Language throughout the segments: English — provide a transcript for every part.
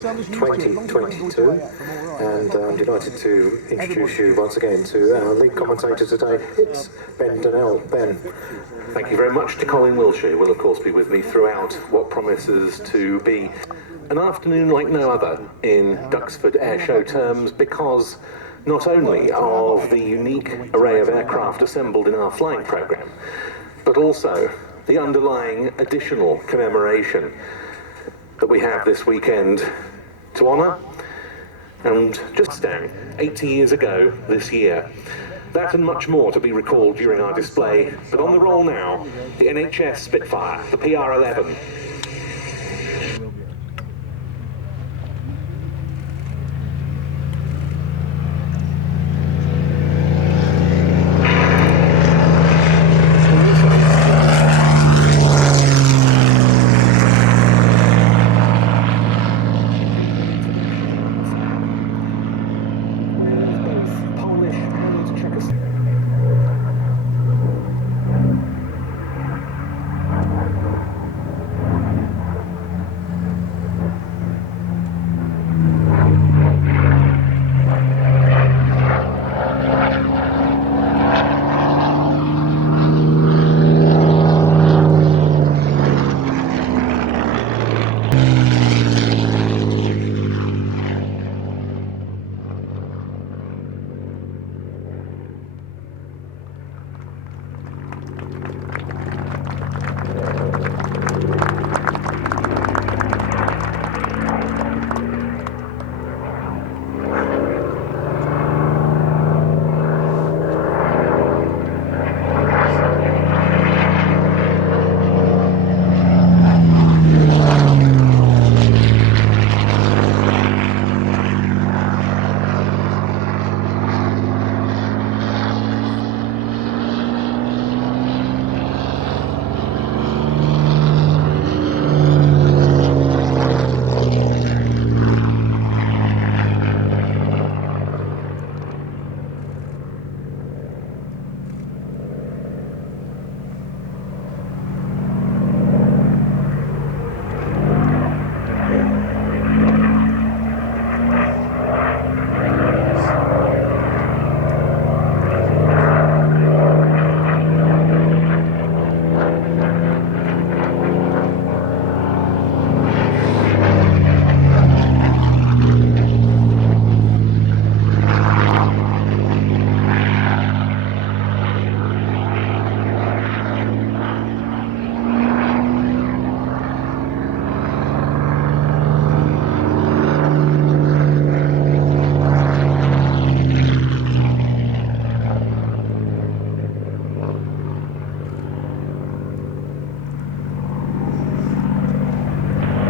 2022, and I'm delighted to introduce you once again to our lead commentator today. It's Ben Donnell. Ben. Thank you very much to Colin Wiltshire, who will of course be with me throughout what promises to be an afternoon like no other in Duxford Air Show terms, because not only of the unique array of aircraft assembled in our flying programme, but also the underlying additional commemoration that we have this weekend to honour. And just down 80 years ago this year, that and much more to be recalled during our display. But on the roll now, the NHS Spitfire, the PR-11.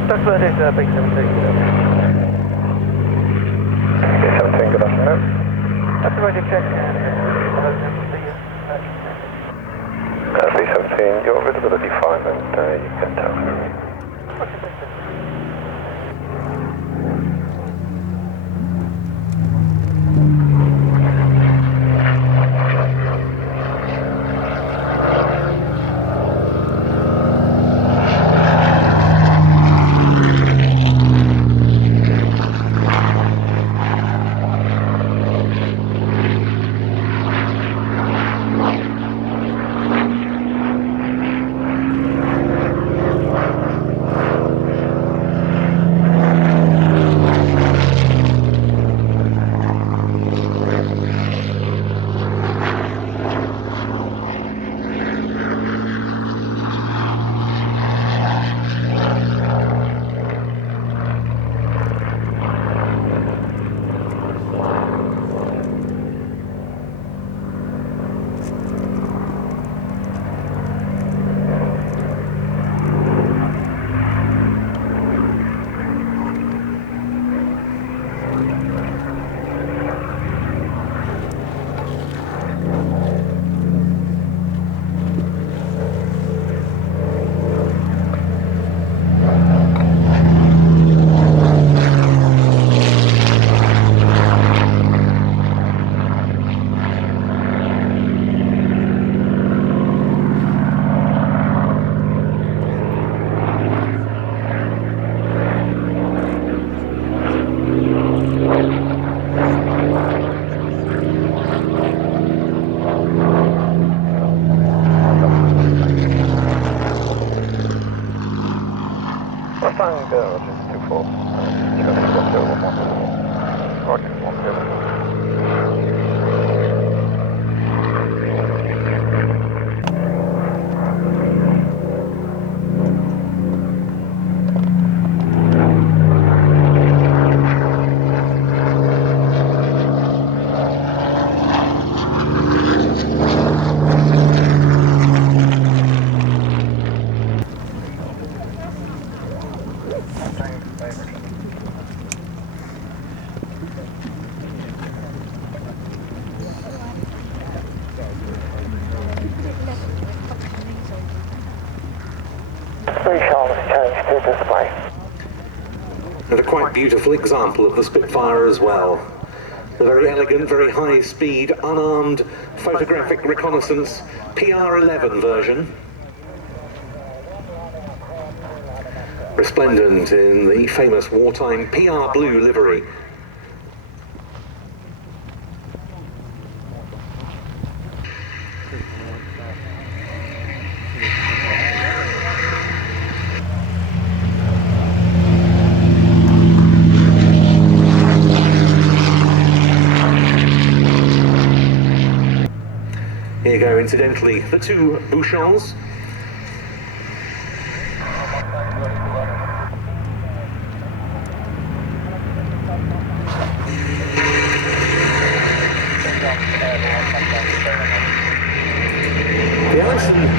Duxford is Big 17. Big 17, good afternoon. That's the radio check. B17, your visibility 5 and you can tell me. What's the distance? beautiful example of the Spitfire as well. The very elegant, very high speed, unarmed photographic reconnaissance PR11 version. Resplendent in the famous wartime PR blue livery. Here you go, incidentally, the two Buchons. The Lysander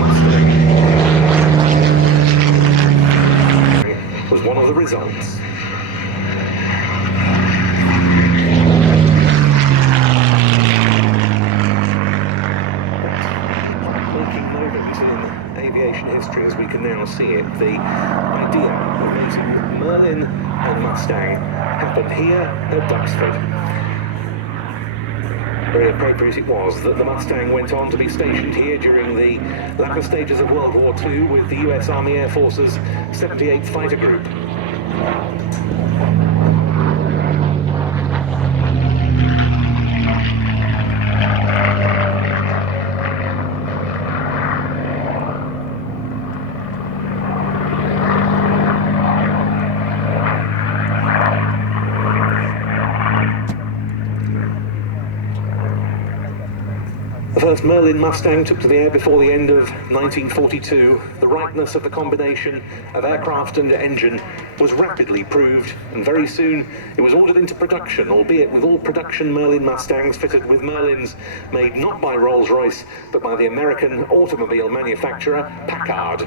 Mustang was one of the results. Making moments in aviation history as we can now see it. The idea of making Merlin and Mustang happened here at Duxford. Very appropriate it was that the Mustang went on to be stationed here during the latter stages of World War II with the US Army Air Force's 78th Fighter Group. The first Merlin Mustang took to the air before the end of 1942. The rightness of the combination of aircraft and engine was rapidly proved, and very soon it was ordered into production, albeit with all production Merlin Mustangs fitted with Merlins made not by Rolls-Royce, but by the American automobile manufacturer Packard.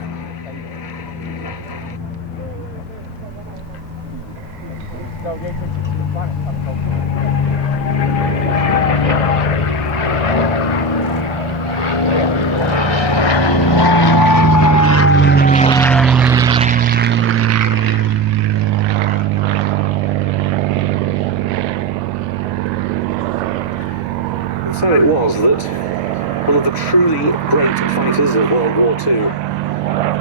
So it was that one of the truly great fighters of World War II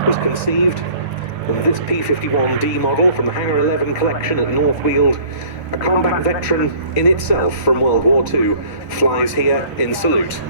was conceived, and this P-51D model from the Hangar 11 collection at North Weald, a combat veteran in itself from World War II, flies here in salute.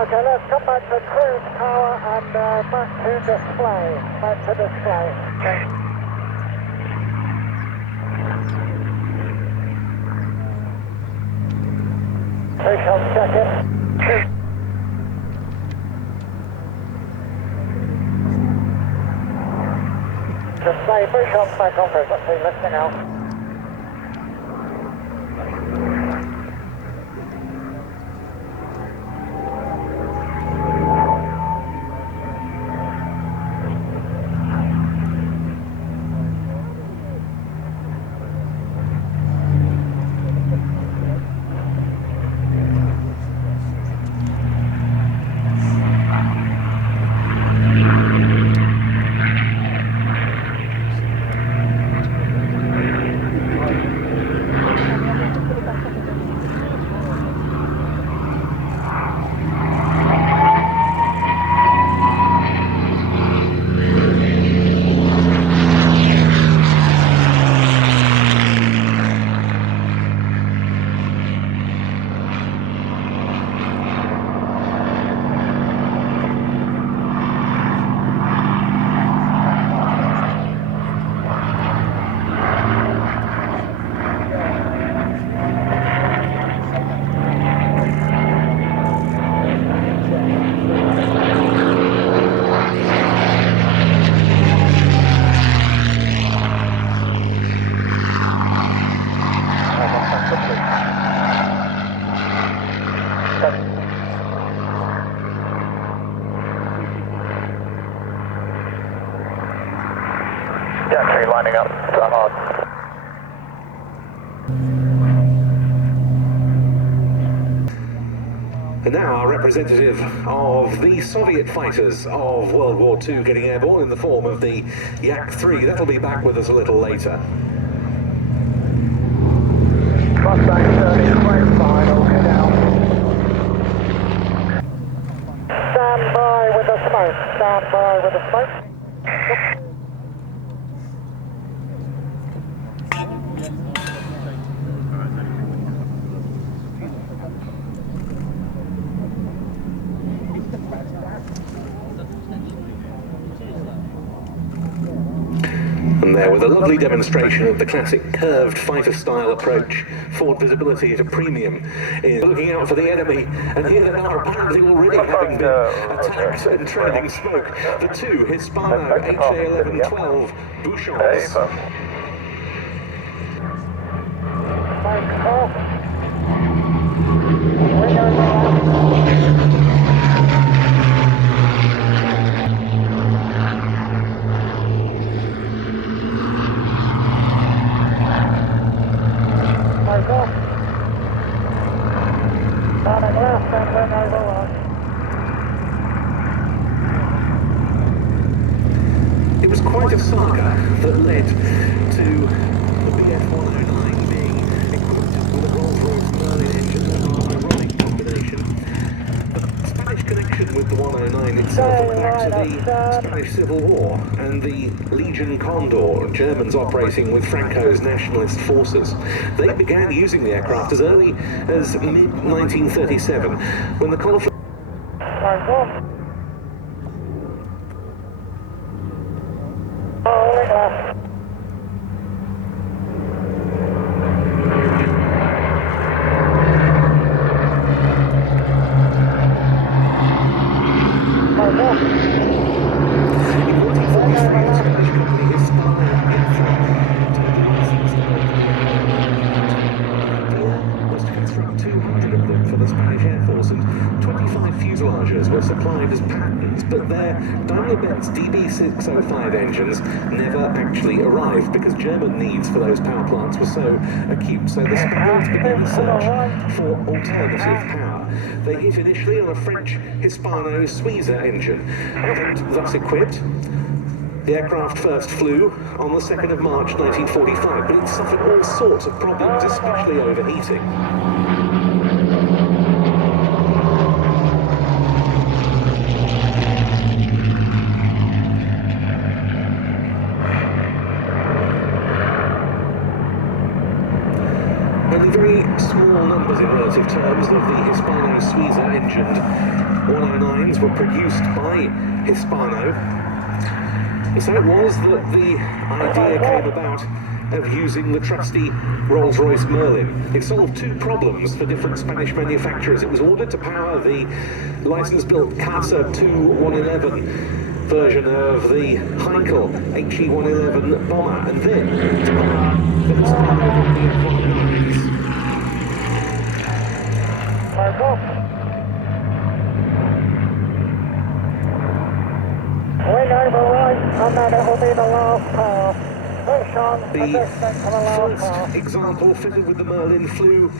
Okay, let's come back to cruise power and back to display. Back to display. Okay. Buchon check-in. Display, Buchon's back on frequency, listening out. lining up to hard. And now our representative of the Soviet fighters of World War II getting airborne in the form of the Yak-3. That'll be back with us a little later. Mustang 30, straight final, head out. Stand by with the smoke, stand by with the smoke. And there with a lovely demonstration of the classic curved fighter-style approach, forward visibility at a premium, in looking out for the enemy, and here they are apparently already having been attacked and trailing smoke. The two Hispano HA-1112 Buchons. Smoke off. Windows are Smoke off. Turning left and then over right. It was quite a saga that led to the BF-109 being equipped with a Rolls-Royce Merlin engine, an ironic combination. The Spanish connection with the 109 itself went back to the Spanish Civil War and the Legion Condor, Germans operating with Franco's nationalist forces. They began using the aircraft as early as mid-1937, when the conflict... Smoke off. Holding left. Smoke off. In 1943, the Spanish company Hispano was to construct 200 of them for the Spanish Air Force, and 25 fuselages were supplied as patents, but their Daimler-Benz DB605 engines never actually arrived because German needs for those power plants were so acute. So the Spaniards began a search for alternative power. They hit initially on a French Hispano Suiza engine, and thus equipped, the aircraft first flew on the 2nd of March 1945, but it suffered all sorts of problems, especially overheating. Only very small numbers in relative terms of the Hispano Suiza engined 109s were produced by Hispano. And so it was that the idea came about of using the trusty Rolls-Royce Merlin. It solved two problems for different Spanish manufacturers. It was ordered to power the license-built Casa 2-111 version of the Heinkel HE-111 bomber, and then to power the Hispano BF-109s. Smoke off. Wing over right, and then it will be the last pass. Push on, The and descent to the last pass. first example fitted with the Merlin flew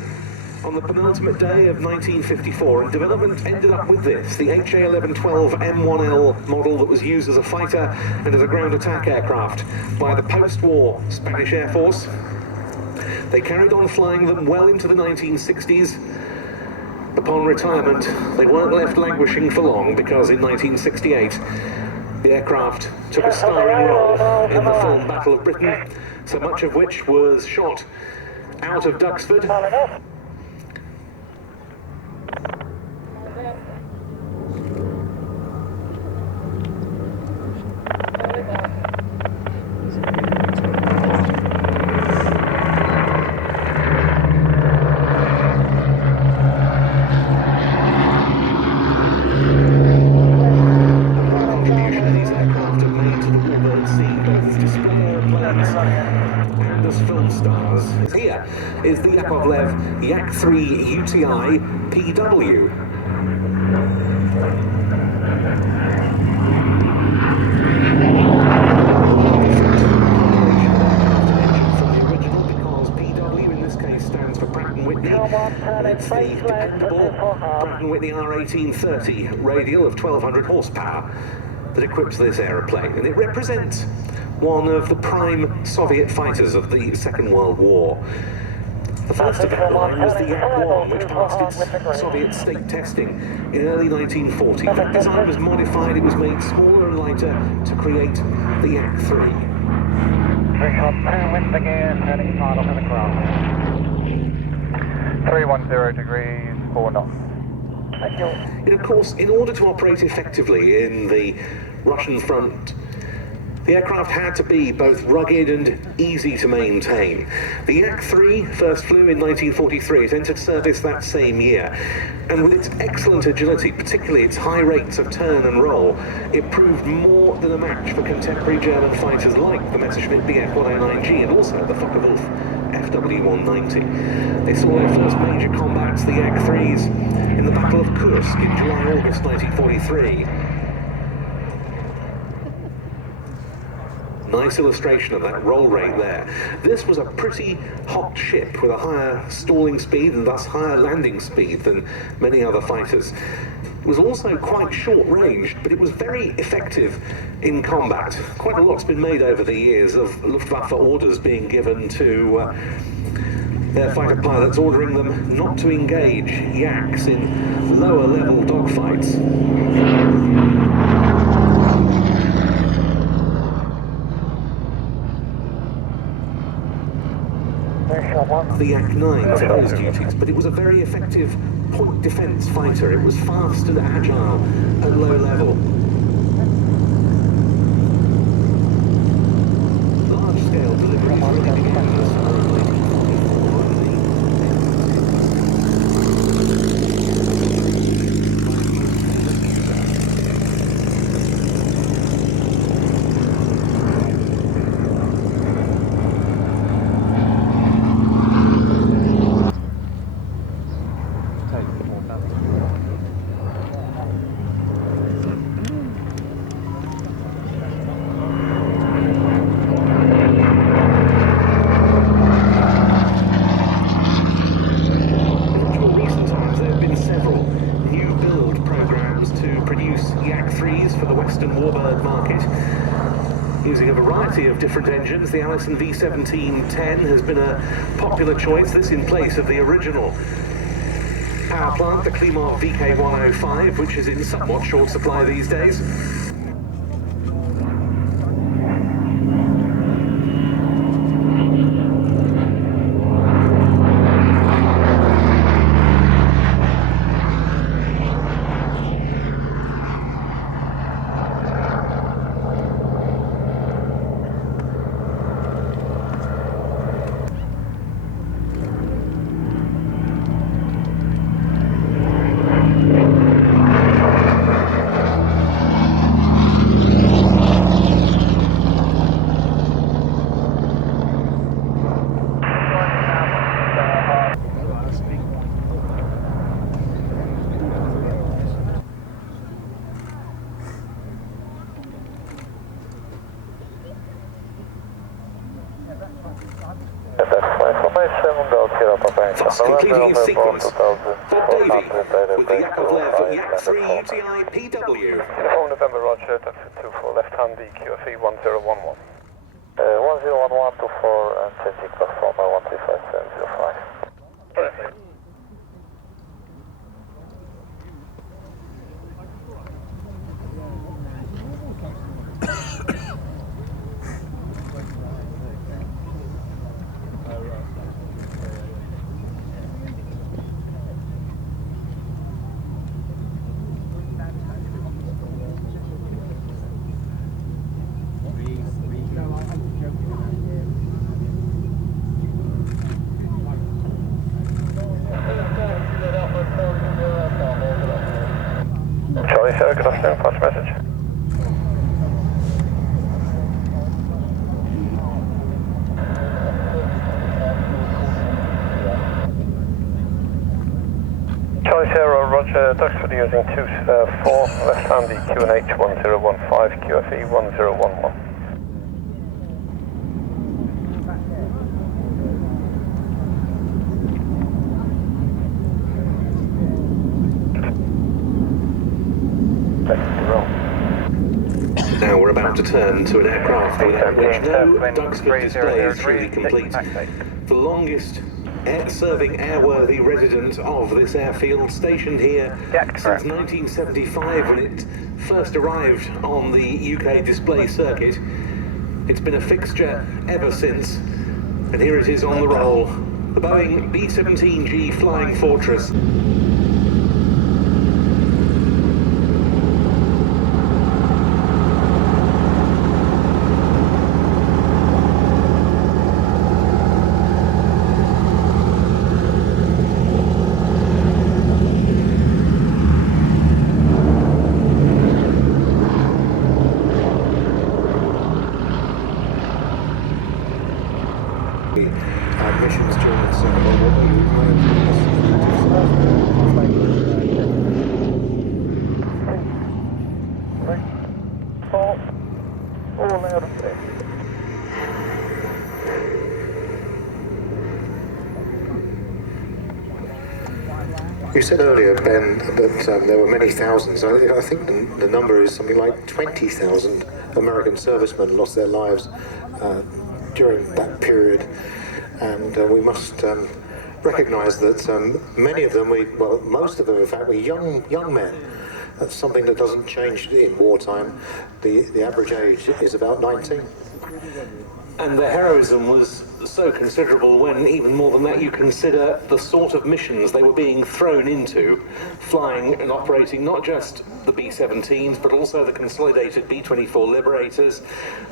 on the penultimate day of 1954, and development ended up with this, the HA-1112 M1L model that was used as a fighter and as a ground attack aircraft by the post-war Spanish Air Force. They carried on flying them well into the 1960s. Upon retirement, they weren't left languishing for long, because in 1968, the aircraft took a starring role in the film Battle of Britain, so much of which was shot out of Duxford. Turning off. Here is the Yakovlev Yak-3 UTI PW. Whitney, and it's the dependable Pratt & Whitney R1830 radial of 1200 horsepower that equips this aeroplane, and it represents one of the prime Soviet fighters of the Second World War. The first of that line was the Yak-1, which passed its Soviet state testing in early 1940. That design was modified, it was made smaller and lighter to create the Yak-3. 3 with the gear, turning throttle to the ground. 310 degrees, 4 knots. Thank you. And of course, in order to operate effectively in the Russian front, the aircraft had to be both rugged and easy to maintain. The Yak-3 first flew in 1943. It entered service that same year. And with its excellent agility, particularly its high rates of turn and roll, it proved more than a match for contemporary German fighters like the Messerschmitt Bf-109G and also the Focke-Wulf FW-190. They saw their first major combats, the Yak-3s, in the Battle of Kursk in July-August 1943. Nice illustration of that roll rate there. This was a pretty hot ship with a higher stalling speed and thus higher landing speed than many other fighters. It was also quite short-ranged, but it was very effective in combat. Quite a lot's been made over the years of Luftwaffe orders being given to their fighter pilots, ordering them not to engage Yaks in lower-level dogfights. The Yak-9 for those duties, but it was a very effective point defense fighter. It was fast and agile at low level. Large-scale deliveries really began in the summer of 1944. Using a variety of different engines, the Allison V1710 has been a popular choice. This in place of the original power plant, the Klimov VK105, which is in somewhat short supply these days. Thus completing his sequence, Bob Davey with the Yakovlev Yak-3 UTI PW. Uniform November Roger, Duxford 24, left-hand QFE 1011. 1011 to 4 and changing platform by 135.705. Perfect. Charlie, sir, good afternoon, pass message. Charlie Sierra, Roger, Duxford using 24, left-hand QNH 1015, QFE 1011. about to turn to an aircraft without which no Duxford display is truly complete. The longest serving airworthy resident of this airfield, stationed here since 1975 when it first arrived on the UK display circuit. It's been a fixture ever since, and here it is on the roll, the Boeing B-17G Flying Fortress. Missions during the Second World War. All out of there. You said earlier, Ben, that there were many thousands. I think the number is something like 20,000 American servicemen lost their lives during that period. And we must recognise that many of them, most of them in fact, were young men. That's something that doesn't change in wartime. The average age is about 19. And their heroism was so considerable when, even more than that, you consider the sort of missions they were being thrown into, flying and operating not just the B-17s, but also the consolidated B-24 Liberators.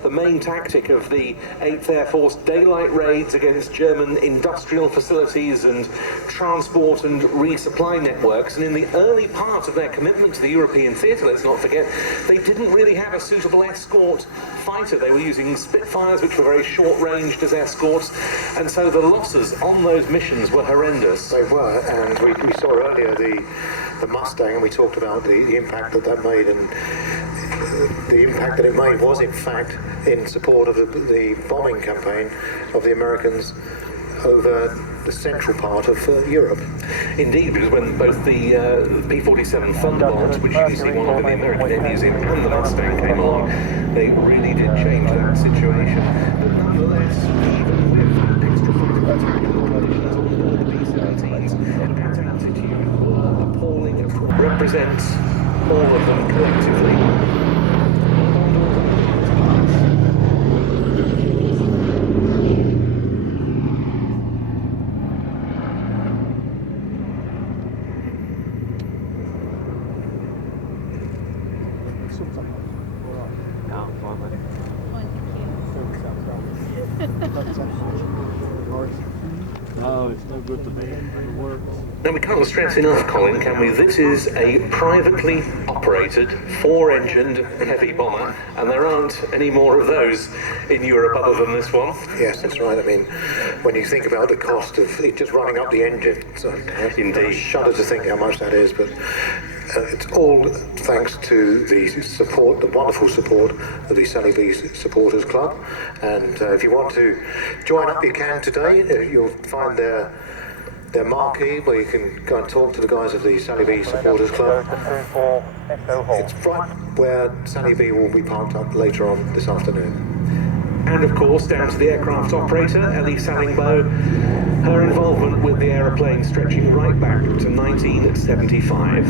The main tactic of the 8th Air Force daylight raids against German industrial facilities and transport and resupply networks. And in the early part of their commitment to the European theatre, let's not forget, they didn't really have a suitable escort fighter. They were using Spitfires, which were very short-ranged as escorts, and so the losses on those missions were horrendous. They were, and we saw earlier the Mustang, and we talked about the impact that made, and the impact that it made was in fact in support of the bombing campaign of the Americans over the central part of Europe. Indeed, because when both the P-47 Thunderbolt, which you can see one of in the American Air Museum, and the Mustang came along, they really did change that situation. But nonetheless, even with extra fighter battalion conditions on board the B-17s, at altitude, appalling represents all of them collectively. No, it's no good to me. It works. Now, we can't stress enough, Colin, can we? This is a privately operated, four-engined heavy bomber, and there aren't any more of those in Europe other than this one. Yes, that's right. I mean, when you think about the cost of it just running up the engine, so Indeed. I shudder to think how much that is, but it's all thanks to the support, the wonderful support of the Sally B Supporters Club. And if you want to join up, you can today. You'll find their marquee where you can go and talk to the guys of the Sally B Supporters Club. It's right where Sally B will be parked up later on this afternoon. And of course, down to the aircraft operator, Ellie Sallingbow, her involvement with the aeroplane stretching right back to 1975.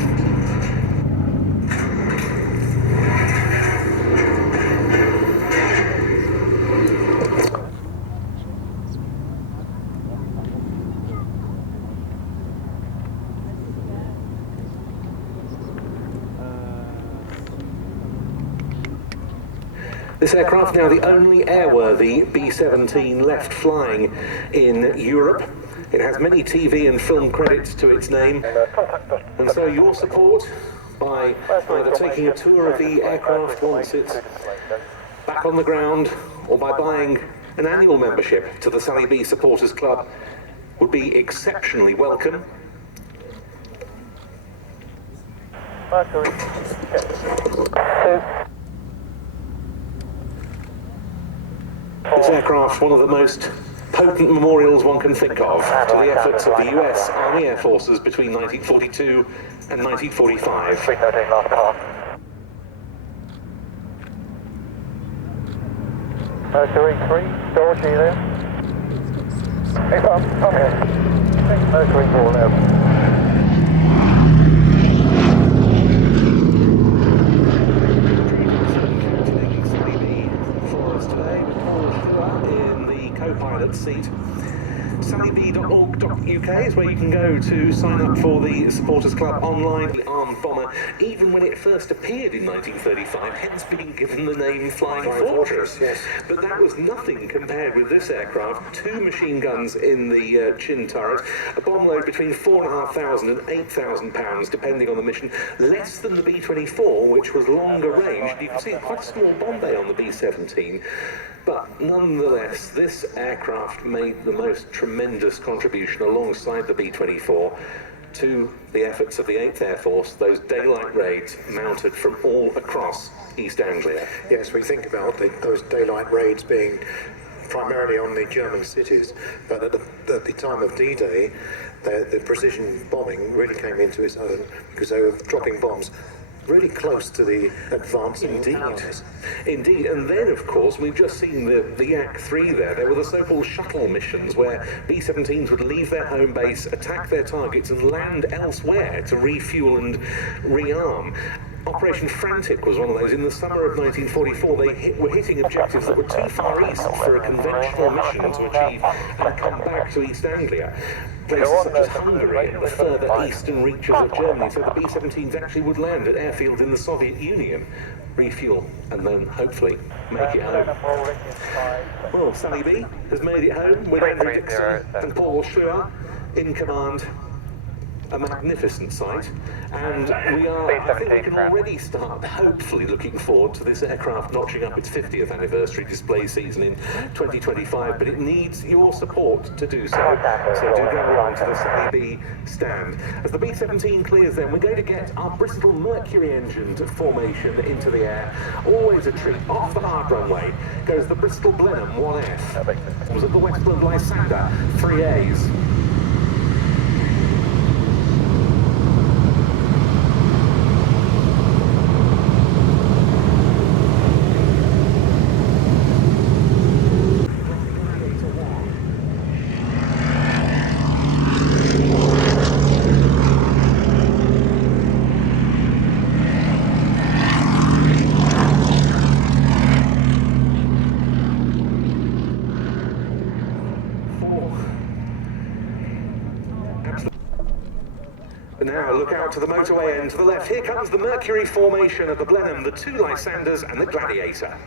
This aircraft now the only airworthy B-17 left flying in Europe. It has many TV and film credits to its name, and so your support by either taking a tour of the aircraft once it's back on the ground, or by buying an annual membership to the Sally B Supporters Club would be exceptionally welcome. Mercury. This aircraft, one of the most potent memorials one can think of to the efforts of the US Army Air Forces between 1942 and 1945. 313 last pass. Mercury 3, George, are you there? Hey, I'm here. Mercury 4 left. For us today with Paul Stewart in the co-pilot seat. sunnyb.org.uk is where you can go to sign up for the Supporters Club online. The armed bomber, even when it first appeared in 1935, hence being given the name Flying Fortress. Yes. But that was nothing compared with this aircraft. 2 machine guns in the chin turret, a bomb load between 4,500 and 8,000 pounds, depending on the mission. Less than the B-24, which was longer range. You can see quite a small bomb bay on the B-17. But nonetheless, this aircraft made the most tremendous contribution alongside the B-24 to the efforts of the 8th Air Force, those daylight raids mounted from all across East Anglia. Yes, we think about those daylight raids being primarily on the German cities, but at the time of D-Day, the precision bombing really came into its own because they were dropping bombs really close to the advancing Allies. Indeed, and then of course we've just seen the Yak 3 there. There were the so-called shuttle missions where B-17s would leave their home base, attack their targets and land elsewhere to refuel and rearm. Operation Frantic was one of those. In the summer of 1944, they were hitting objectives that were too far east for a conventional mission to achieve and come back to East Anglia. Places such as Hungary and the further eastern reaches of Germany, so the B-17s actually would land at airfields in the Soviet Union, refuel, and then hopefully make it home. Well, Sunny B has made it home with Andrew Dixon and Paul Stewart in command. A magnificent sight, and we are, I think we can already start hopefully looking forward to this aircraft notching up its 50th anniversary display season in 2025, but it needs your support to do so. So do go along to the Sunny B stand. As the B-17 clears then, we're going to get our Bristol Mercury-engined formation into the air. Always a treat. Off the hard runway goes the Bristol Blenheim 1F. It was at the Bristol and Lysander 3As. Now look out to the motorway end to the left. Here comes the Mercury formation of the Blenheim, the 2 Lysanders and the Gladiator.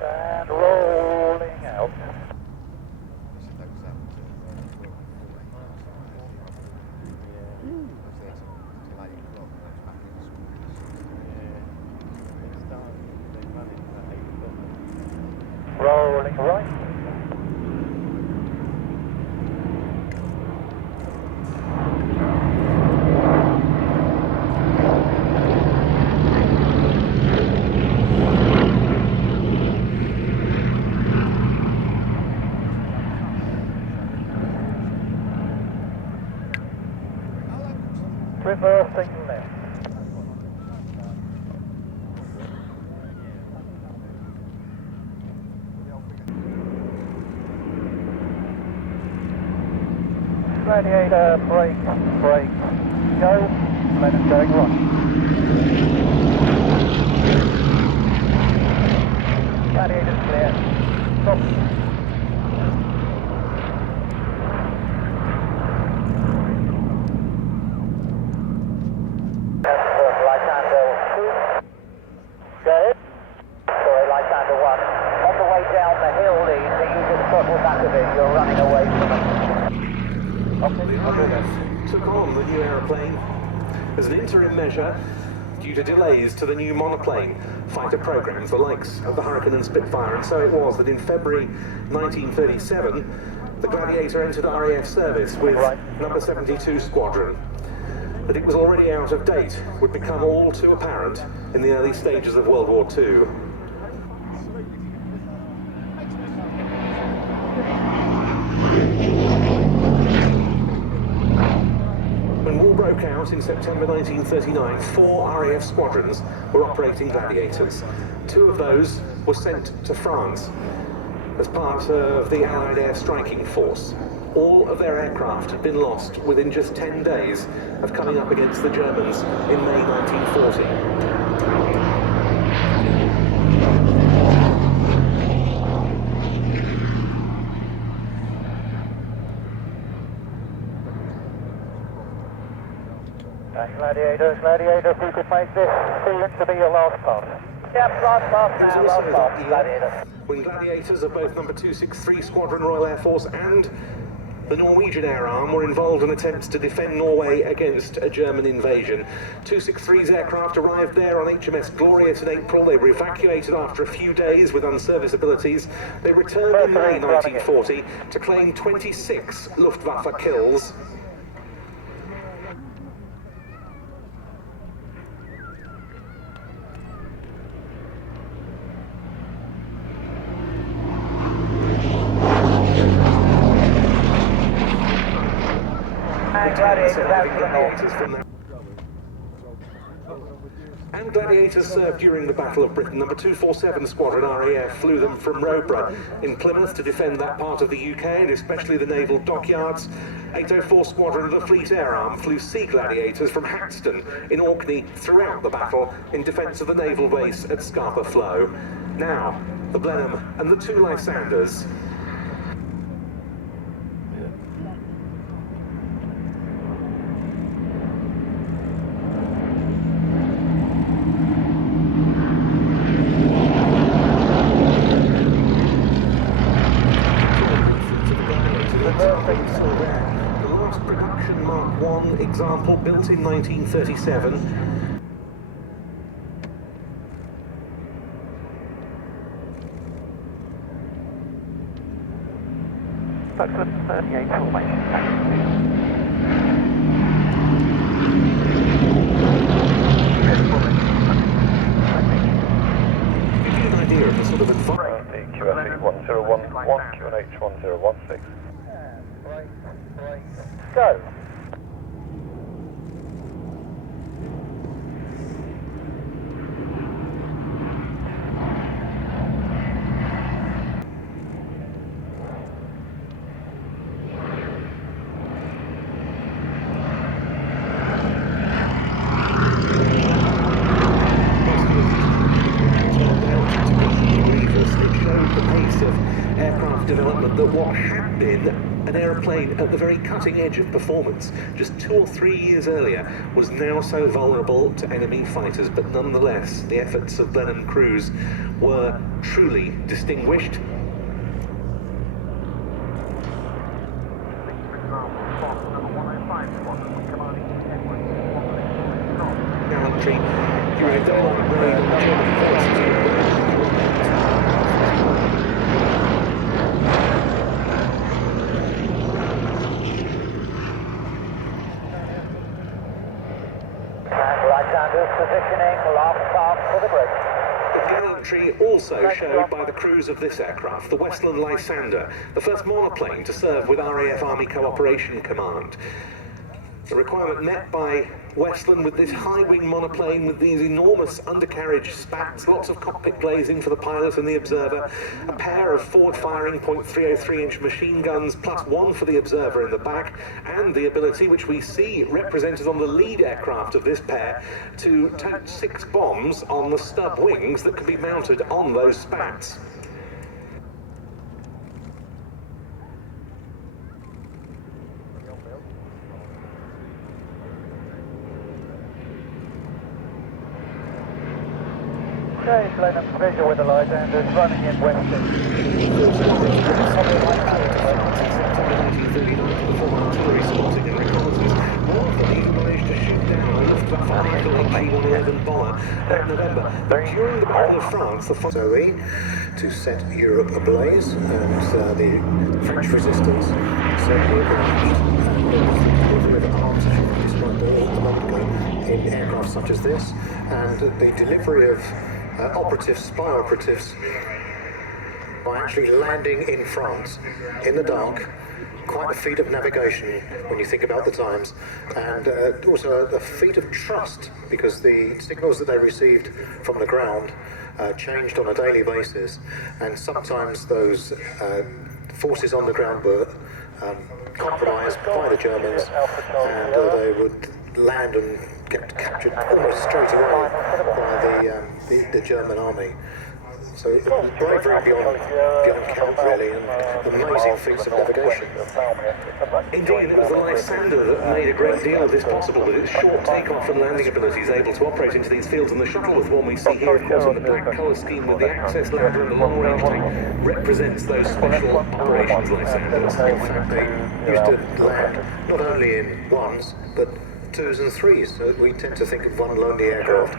And rolling out. Rolling right. Reversing left. Gladiator, brake, go, let it going right. Gladiator's clear, stop. Lysander 2, go ahead. Sorry, Lysander 1, on the way down then. Buchon, the new aeroplane, as an interim measure due to delays to the new monoplane fighter programs, the likes of the Hurricane and Spitfire. And so it was that in February 1937, the Gladiator entered RAF service with number 72 Squadron. That it was already out of date would become all too apparent in the early stages of World War II. When war broke out in September 1939, 4 RAF squadrons were operating Gladiators. 2 of those were sent to France as part of the Allied Air Striking Force. All of their aircraft had been lost within just 10 days of coming up against the Germans in May 1940. Gladiator, if you could make this seem to be your last pass. Yep, last pass now, last pass, Gladiator. When Gladiators of both number 263 Squadron Royal Air Force and the Norwegian Air Arm were involved in attempts to defend Norway against a German invasion. 263's aircraft arrived there on HMS Glorious in April. They were evacuated after a few days with unserviceabilities. They returned in May 1940 to claim 26 Luftwaffe kills. And Gladiators served during the Battle of Britain. Number 247 Squadron RAF flew them from Roborough in Plymouth to defend that part of the UK and especially the naval dockyards. 804 Squadron of the Fleet Air Arm flew Sea Gladiators from Haxton in Orkney throughout the battle in defence of the naval base at Scapa Flow. Now, the Blenheim and the 2 Lysanders. The last production Mark I example built in 1937. Duxford 38 formation. Give you an idea of the sort of environment. QFE 1011, QNH 1016. Go. Development that what had been an aeroplane at the very cutting edge of performance just 2 or 3 years earlier was now so vulnerable to enemy fighters, but nonetheless the efforts of Blenheim crews were truly distinguished. Gallantry during the long raid on the German forces. Positioning, last pass for the bridge. The gallantry also showed by the crews of this aircraft, the Bristol and Lysander, the first monoplane to serve with RAF Army Cooperation Command. The requirement met by Westland with this high-wing monoplane with these enormous undercarriage spats, lots of cockpit glazing for the pilot and the observer, a pair of forward-firing .303-inch machine guns, plus one for the observer in the back, and the ability, which we see represented on the lead aircraft of this pair, to tote 6 bombs on the stub wings that could be mounted on those spats. Okay, Blenheim visual with the Lysanders running in western. Artillery spotting and reconnaissance. More of the G111 bomber that November. But during the Battle of France, the Zoe to set Europe ablaze, and the French resistance certainly obliged, and deliver arms, as you described a moment ago, in aircraft such as this, and the delivery of operatives, spy operatives, by actually landing in France in the dark. Quite a feat of navigation when you think about the times, and also a feat of trust, because the signals that they received from the ground changed on a daily basis, and sometimes those forces on the ground were compromised by the Germans, and they would land and get captured almost straight away by the German army. So bravery beyond count, really, and amazing feats of navigation. Indeed, it was the Lysander that made a great deal of this possible, with its short takeoff and landing abilities, able to operate into these fields. And the Shuttleworth one we see here, of course, in the black colour scheme with the access ladder and the long-range tank, represents those special operations Lysanders. In fact, they used to land not only in ones, but twos and threes. So we tend to think of one lonely aircraft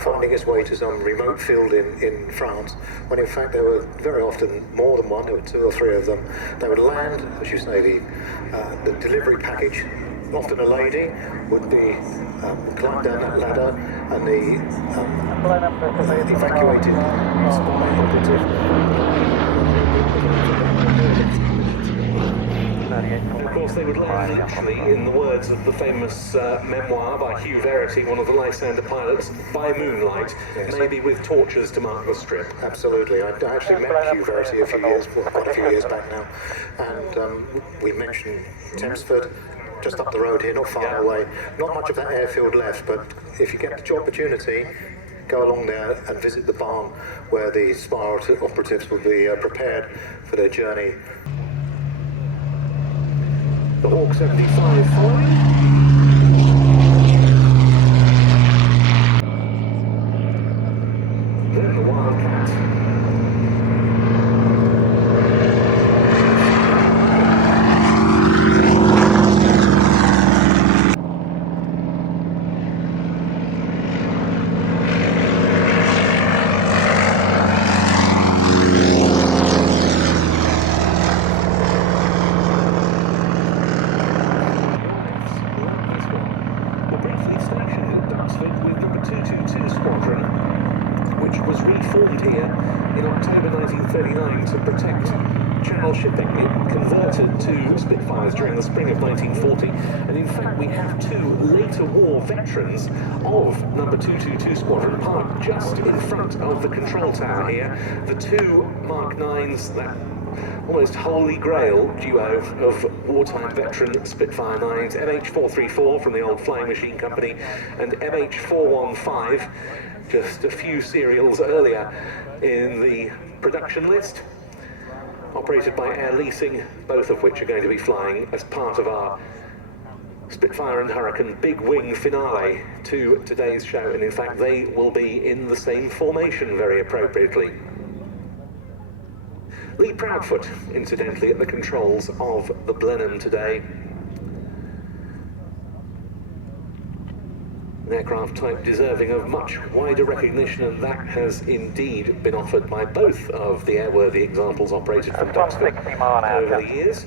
finding its way to some remote field in France, when in fact there were very often more than one. There were two or three of them. They would land, as you say, the delivery package, often a lady, would be climb down that ladder, and the evacuated spy operative. Of course, they would land literally, in the words of the famous memoir by Hugh Verity, one of the Lysander pilots, by moonlight, yes. Maybe with torches to mark the strip. Absolutely. I actually met Hugh Verity quite a few years back now, and we mentioned Duxford, just up the road here, not far away. Not much of that airfield left, but if you get the opportunity, go along there and visit the barn where the spy operatives will be prepared for their journey. The Hawk 75 following. Then the Wildcat. Squadron, which was reformed here in October 1939 to protect Channel shipping. It converted to Spitfires during the spring of 1940, and in fact we have two later war veterans of number 222 Squadron parked just in front of the control tower here. The two Mark 9s, that almost holy grail duo of wartime veteran Spitfire 9s, MH434 from the old Flying Machine Company and MH415, just a few serials earlier in the production list, operated by Air Leasing, both of which are going to be flying as part of our Spitfire and Hurricane big wing finale to today's show, and in fact they will be in the same formation very appropriately. Lee Proudfoot, incidentally, at the controls of the Blenheim today. An aircraft type deserving of much wider recognition, and that has indeed been offered by both of the airworthy examples operated from Duxford over the years.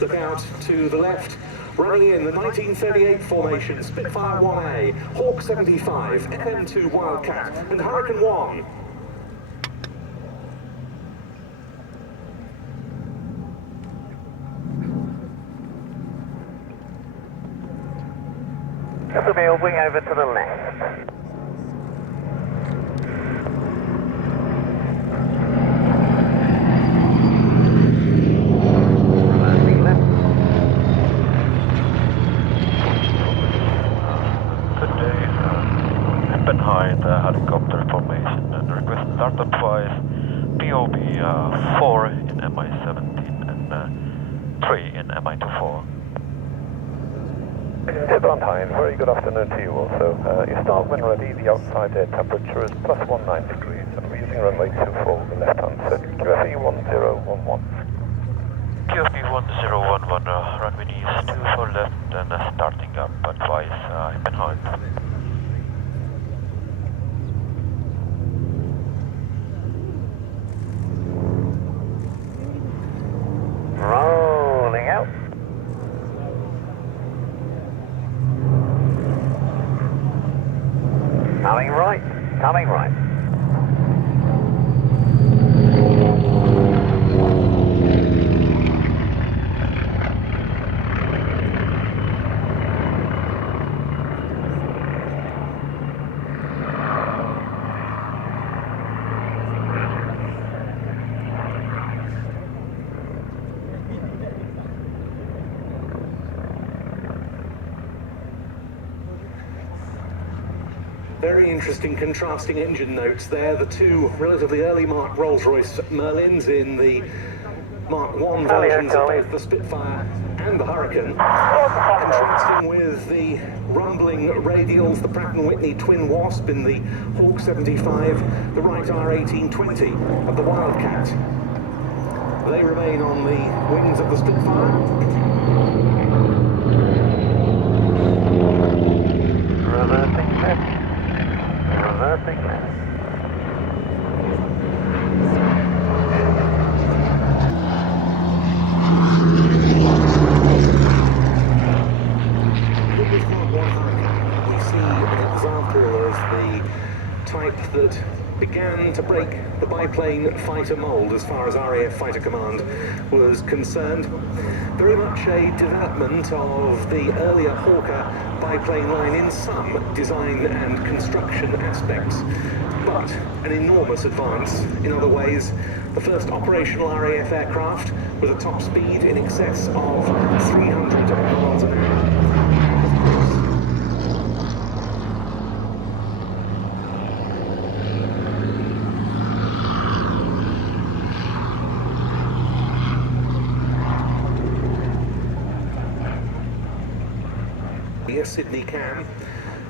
Look out to the left. Running in the 1938 formation, Spitfire 1A, Hawk 75, FM2 Wildcat, and Hurricane 1. This will be a wing over to the left. Behind helicopter formation and request startup twice, POB 4 in MI-17 and 3 in MI-24. Hispano time, very good afternoon to you also. Your start when ready, the outside air temperature is +19 degrees and we're using runway 24 the left hand circuit, QFE 1011. Very interesting contrasting engine notes there. The two relatively early Mark Rolls-Royce Merlins in the Mark I versions of both the Spitfire and the Hurricane, contrasting with the rumbling radials, the Pratt & Whitney Twin Wasp in the Hawk 75, the Wright R1820 of the Wildcat. They remain on the wings of the Spitfire. Reversing left. Reversing left. With this Mark I Hurricane, we see an example of the type that began to break the biplane fighter mould as far as RAF Fighter Command was concerned. Very much a development of the earlier Hawker biplane line in some design and construction aspects, but an enormous advance in other ways. The first operational RAF aircraft with a top speed in excess of 300 miles an hour. The Sydney Cam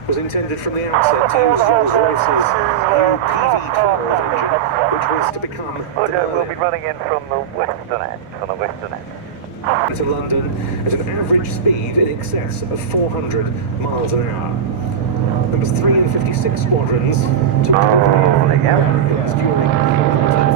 was intended from the outset to use Rolls-Royce's new PV12 engine, which was to become We'll be running in from the western end, to London at an average speed in excess of 400 miles an hour. There was 3 in 56 squadrons to during 1948.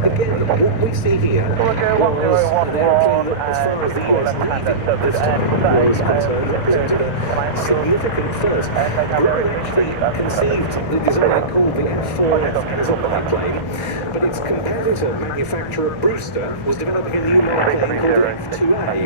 Again, what we see here was an airplane that, as far as the US Navy this time was concerned, represented a significant first. Grumman actually conceived the design called the F4F as a biplane, but its competitor manufacturer Brewster was developing a new monoplane called F2A.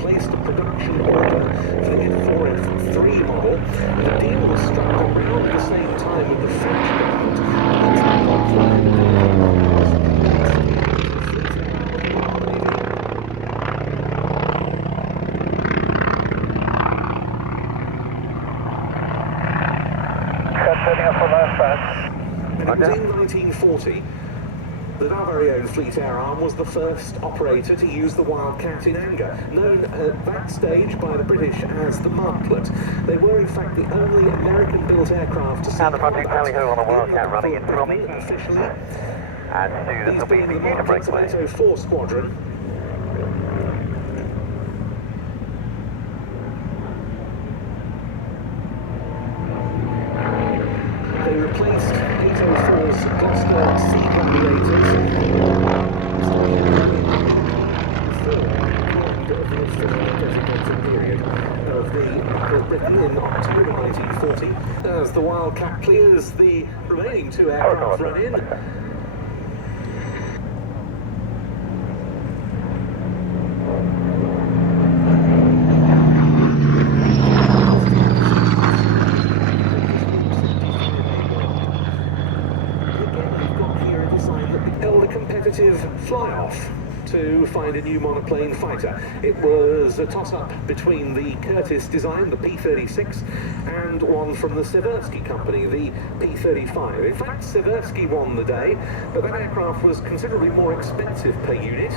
Placed a production order for the F4F3 model, and the deal was struck around the same time with the French government. And it was in 1940 that our very own Fleet Air Arm was the first operator to use the Wildcat in anger, known at that stage by the British as the Martlet. They were in fact the only American-built aircraft to see combat on the Wildcat running in from officially. And these being the Mark 804 Squadron. They replaced 804's Gloucester Sea Gladiators period of the Battle of Britain in October 1940. As the Wildcat clears the remaining 2 aircraft run in, competitive fly-off to fight find a new monoplane fighter. It was a toss-up between the Curtiss design, the P-36, and one from the Seversky company, the P-35. In fact, Seversky won the day, but that aircraft was considerably more expensive per unit.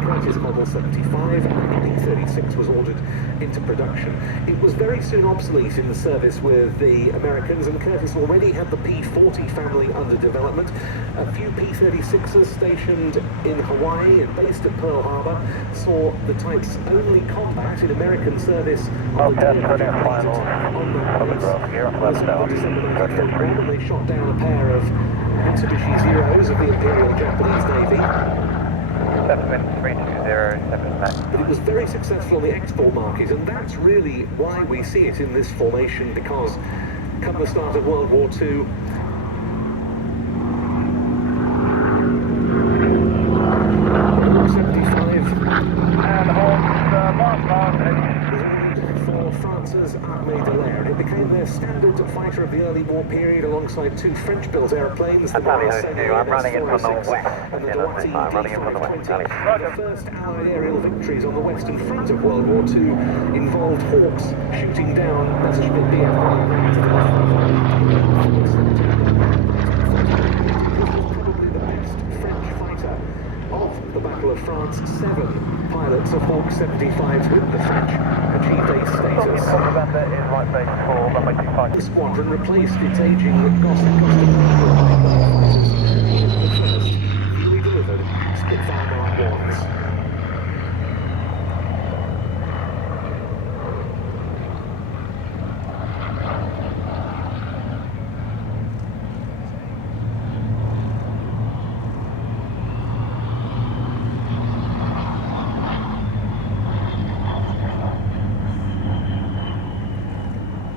Curtiss Model 75 and the P-36 was ordered into production. It was very soon obsolete in the service with the Americans, and Curtiss already had the P-40 family under development. A few P-36s stationed in Hawaii and based at Pearl Harbor saw the type's only combat in American service on the day of the final on December 1941, and they shot down a pair of Mitsubishi Zeros of the Imperial Japanese Navy. 73207 Max. But it was very successful on the export market, and that's really why we see it in this formation, because come the start of World War II, And hold for France's Armée de l'Air. It became their standard fighter of the early war period, alongside two French-built airplanes, the I'm running it from the west. and the Duati D520. The first Allied aerial victories on the western front of World War II involved Hawks shooting down Messerschmitt Bf-1. Probably the best French fighter of the Battle of France. 7 pilots of Hawk 75s with the French achieved ace status. The squadron replaced its aging Gothic fighters with the first fully delivered Spitfire Mark 1s.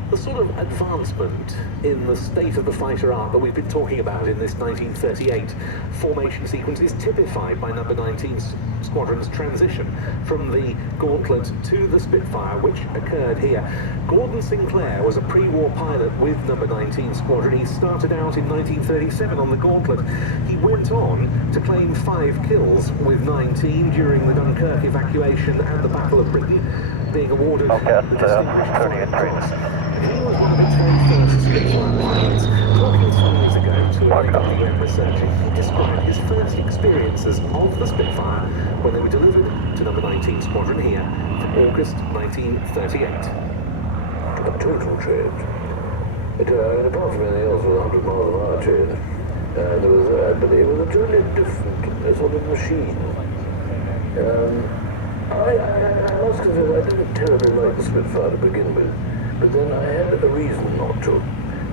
The sort of advancement in the state of the fighter art that we've been talking about in this 1938 formation sequence is typified by number 19 Squadron's transition from the Gauntlet to the Spitfire, which occurred here. Gordon Sinclair was a pre-war pilot with number 19 Squadron. He started out in 1937 on the Gauntlet. He went on to claim 5 kills with 19 during the Dunkirk evacuation and the Battle of Britain, being awarded the Distinguished Flying Cross. He was one of its very first Spitfire pilots. Talking some years ago to a IWM researcher, he described his first experiences of the Spitfire when they were delivered to number 19 Squadron here from August 1938. A total change. Apart from anything else, it was 100 miles an hour change. But it was a totally different sort of machine. I must confess, I didn't terribly like the Spitfire to begin with. But then I had a reason not to,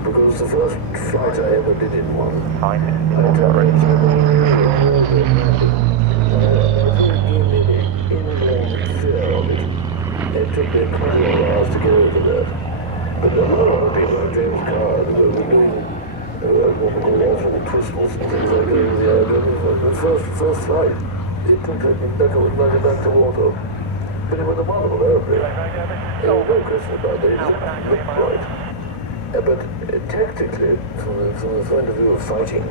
because the first flight I ever did in one, I gave me the inborn fear of it. It took me a couple of hours to get over that. But there were a lot of people like James Carr who were doing what we call alternate twistles and things like that. The first flight, it took me back to water. But it was a wonderful airplane. There was no question about it. It looked right. But tactically, from the point of view of fighting,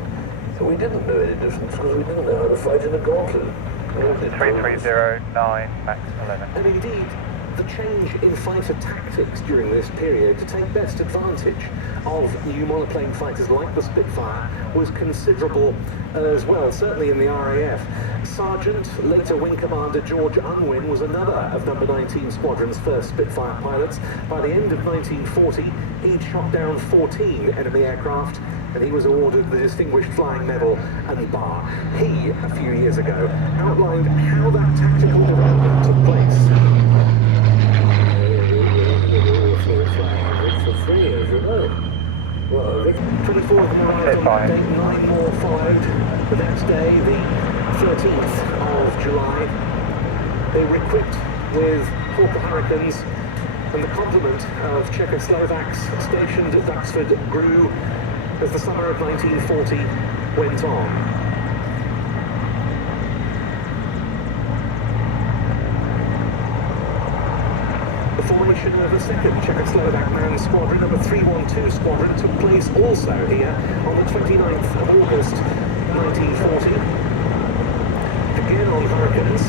we didn't know any difference because we didn't know how to fight in a gauntlet. 3309 Max 11. And indeed, the change in fighter tactics during this period to take best advantage of new monoplane fighters like the Spitfire was considerable as well, certainly in the RAF. Sergeant, later Wing Commander George Unwin was another of number 19 Squadron's first Spitfire pilots. By the end of 1940, he'd shot down 14 enemy aircraft, and he was awarded the Distinguished Flying Medal and Bar. He, a few years ago, outlined how that tactical development took place. For 3 years, you know. Well, 24 of them arrived on that date, 9 more followed the next day, the 13th of July. They were equipped with Hawker Hurricanes, and the complement of Czechoslovaks stationed at Duxford grew as the summer of 1940 went on. The formation of the second Czechoslovak manned squadron, number 312 Squadron, took place also here on the 29th of August 1940. Again on Hurricanes.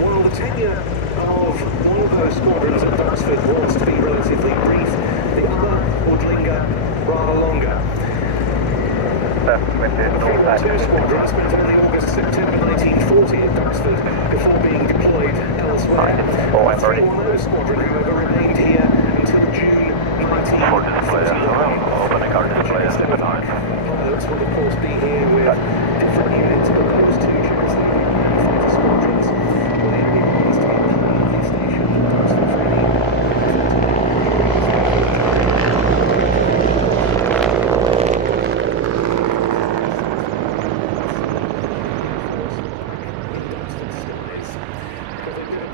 While the tenure of one of those squadrons at Duxford was to be relatively brief, the other would linger rather longer. Two squadrons spent only August-September 1940 at Duxford before being deployed elsewhere. The 310 squadron, however, remained here until June 1949. Pilots will of course be here with different units, but those two Czechoslovak fighter squadrons were the only ones to be permanently stationed at Duxford for any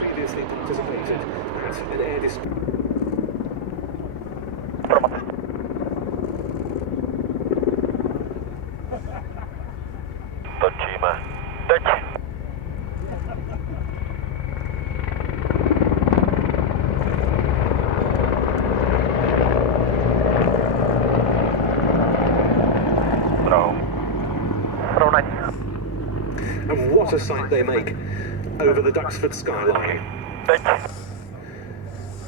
previously participated at an air display. Točíme. Teď. And what a sight they make over the Duxford skyline.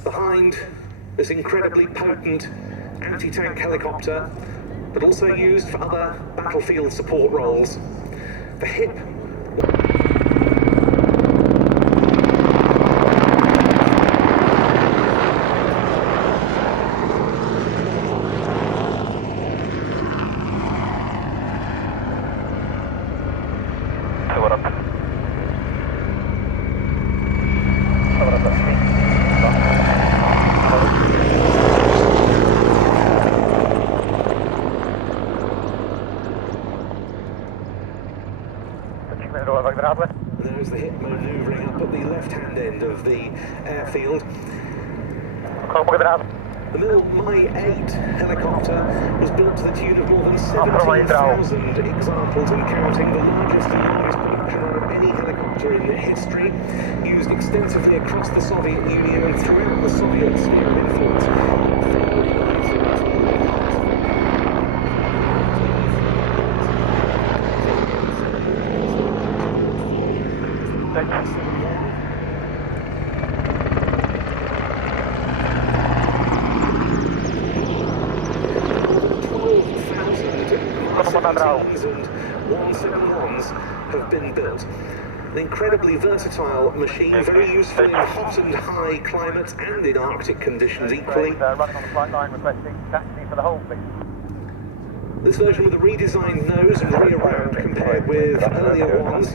Behind this incredibly potent anti-tank helicopter, but also used for other battlefield support roles. The HIP There's the HIP manoeuvring up at the left-hand end of the airfield. The Mill My-8 helicopter was built to the tune of more than 17,000 examples and counting, the largest and longest production run of any helicopter in history, used extensively across the Soviet Union and throughout the Soviet sphere of influence. And 171s have been built. An incredibly versatile machine, very useful in hot and high climates and in Arctic conditions equally. Running on the flight line requesting taxi for the whole fleet. This version with a redesigned nose and rear ramp compared with earlier ones.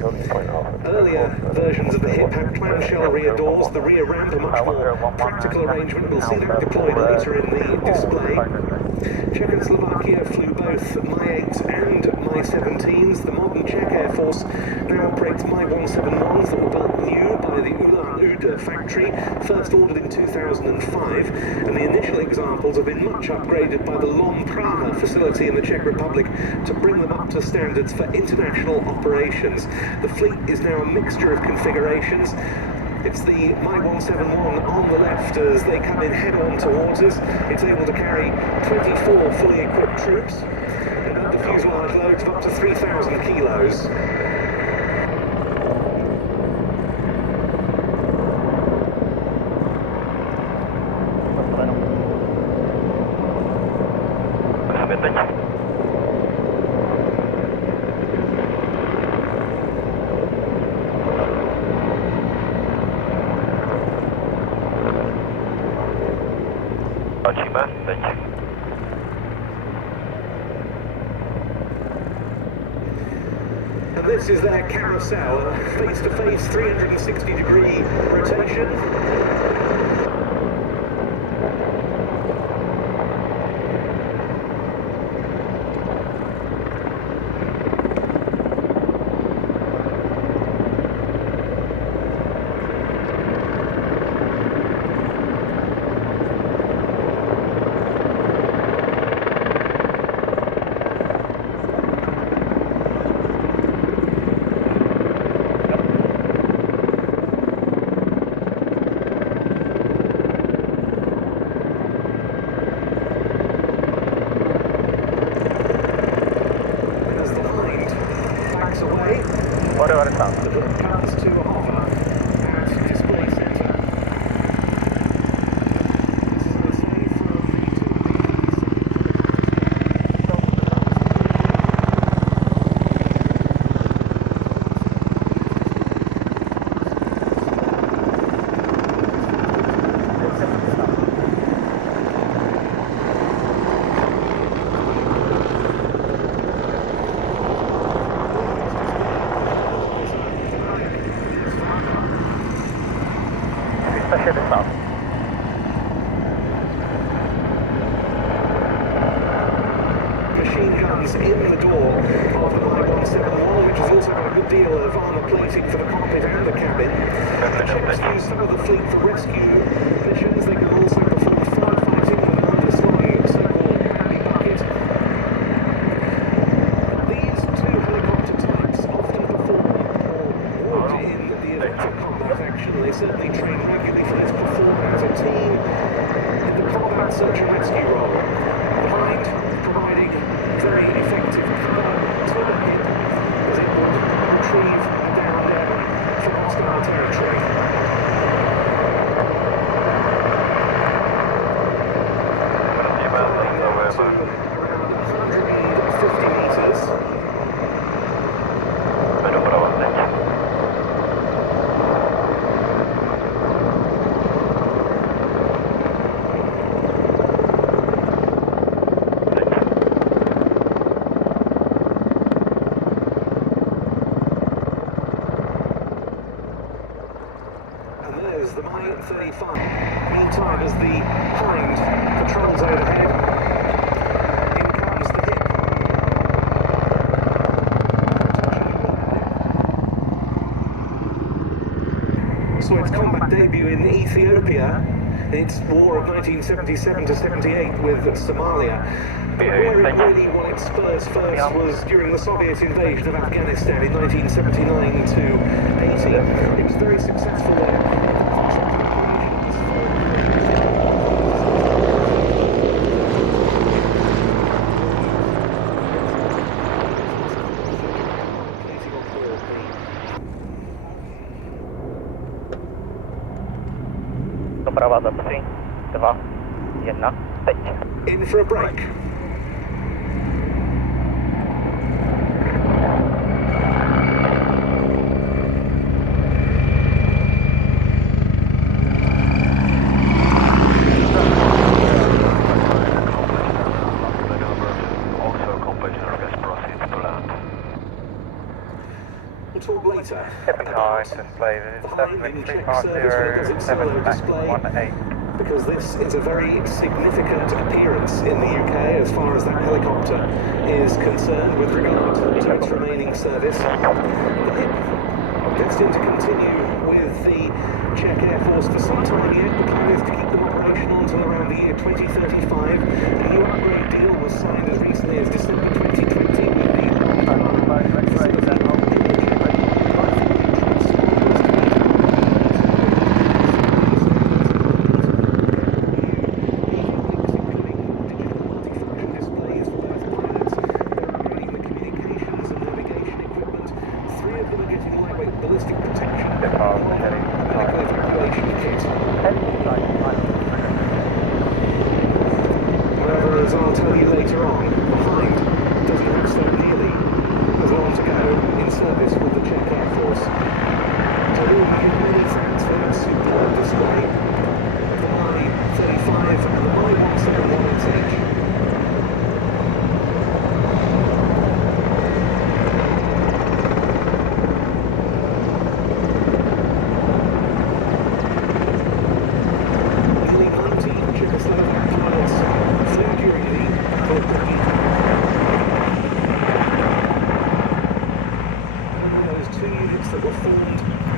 Earlier versions of the HIP had clamshell rear doors. The rear ramp, a much more practical arrangement. We'll see that deployed later in the display. Czechoslovakia flew both My-8s and My-17s. The modern Czech Air Force now operates My-171s that were built new by the Ulan-Ude factory, first ordered in 2005, and the initial examples have been much upgraded by the Lom Praha facility in the Czech Republic to bring them up to standards for international operations. The fleet is now a mixture of configurations. It's the My-171 on the left as they come in head-on towards us. It's able to carry 24 fully equipped troops and at the fuselage loads of up to 3,000 kilos. And this is their carousel, a face-to-face 360-degree rotation. Whatever it sounds. The boat comes to a hover at display centre. This is a safe for machine guns in the door of the 9171, which has also got a good deal of armour plating for the cockpit and the cabin. The Czechs use some of the fleet for rescue missions. They can also perform firefighting with an underslung so-called Bambi bucket. These two helicopter types often perform or would in the event of combat action. They certainly train regularly for this, perform as a team in the combat search and rescue role. Behind, providing very effective cover to the hip as it would retrieve a downed airman from hostile territory. Flying now to around 150 metres. The Mi-35. Meantime, as the Hind patrols overhead, in comes the Hip. Saw its combat debut in Ethiopia in its war of 1977 to 78 with Somalia. But where it really won its spurs first was during the Soviet invasion of Afghanistan in 1979 to 80. It was very successful there. Doprava za 3, 2, 1, teď. In for a break. We'll talk later. Time display is definitely 35078. Because this is a very significant appearance in the UK as far as that helicopter is concerned with regard to its remaining service. The HIP destined to continue with the Czech Air Force for some time yet. The plan is to keep them operational until around the year 2035. A new upgrade deal was signed as recently as December 2020 with the ballistic protection, medical evacuation kit. However, as I'll tell you later on, the Hind doesn't have so nearly as long to go in service with the Czech Air Force. To whom I give many thanks for that superb display of the Mi-35 and the Mi-171XH.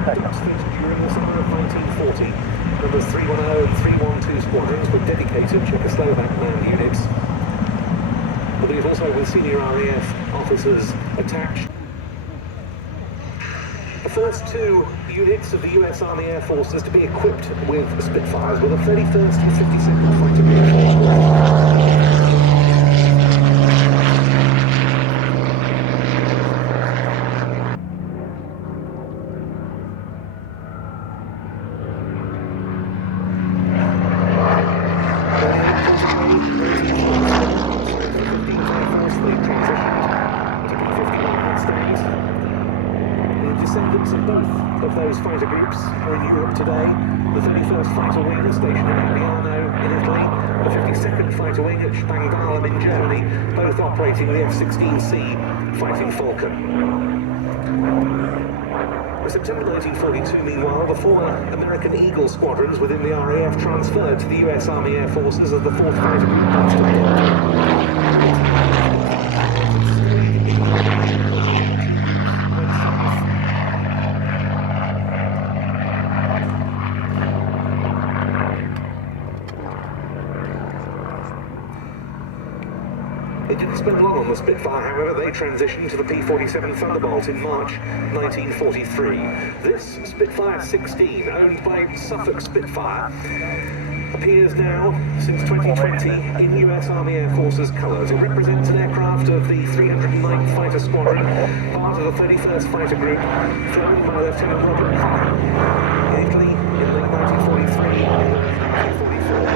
Duxford during the summer of 1940. Numbers 310 and 312 squadrons were dedicated Czechoslovak manned units, albeit also with senior RAF officers attached. The first two units of the US Army Air Forces to be equipped with Spitfires were the 31st and 52nd Fighter Brigade. descendants of both of those fighter groups are in Europe today. The 31st Fighter Wing stationed at Hispano in Italy, the 52nd Fighter Wing at Spangdahlem in Germany, both operating the F-16C Fighting Falcon. In September 1942, meanwhile, the former American Eagle squadrons within the RAF transferred to the US Army Air Forces as the 4th Fighter Group based at It didn't spend long on the Spitfire, however. They transitioned to the P-47 Thunderbolt in March 1943. This Spitfire 16, owned by Suffolk Spitfire, appears now, since 2020, in US Army Air Forces colours. It represents an aircraft of the 309th Fighter Squadron, part of the 31st Fighter Group, flown by Lieutenant Robert Connor in Italy in late 1943 and early 1944.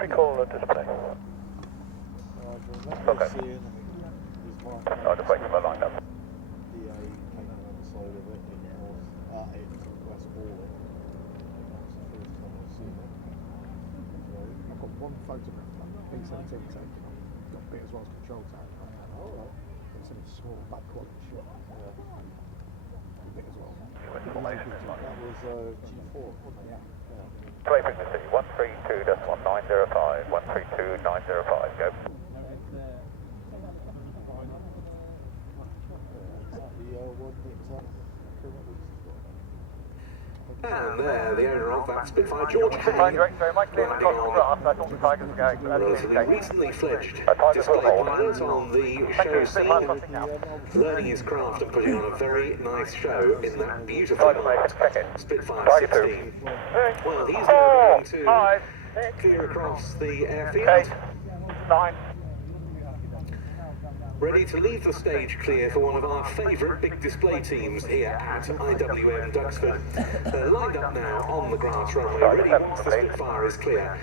Recall the display. Okay. I'll just wait for my line up. I've got one photograph of P-17 taken. Got a bit as well as control tower. It's in a small back quadrant shot. A bit as well. That was G4, wasn't it? Yeah. Play frequency 132.1905. 132.905. Go. And there, the owner of that Spitfire, George Hay, Landing on relatively recently fledged display pilot on the show scene, learning his craft and putting on a very nice show in that beautiful marked Spitfire 16. Well, he's now going to clear across the airfield. 9. ready to leave the stage clear for one of our favourite big display teams here at IWM Duxford. They're lined up now on the grass runway, ready once the Spitfire is clear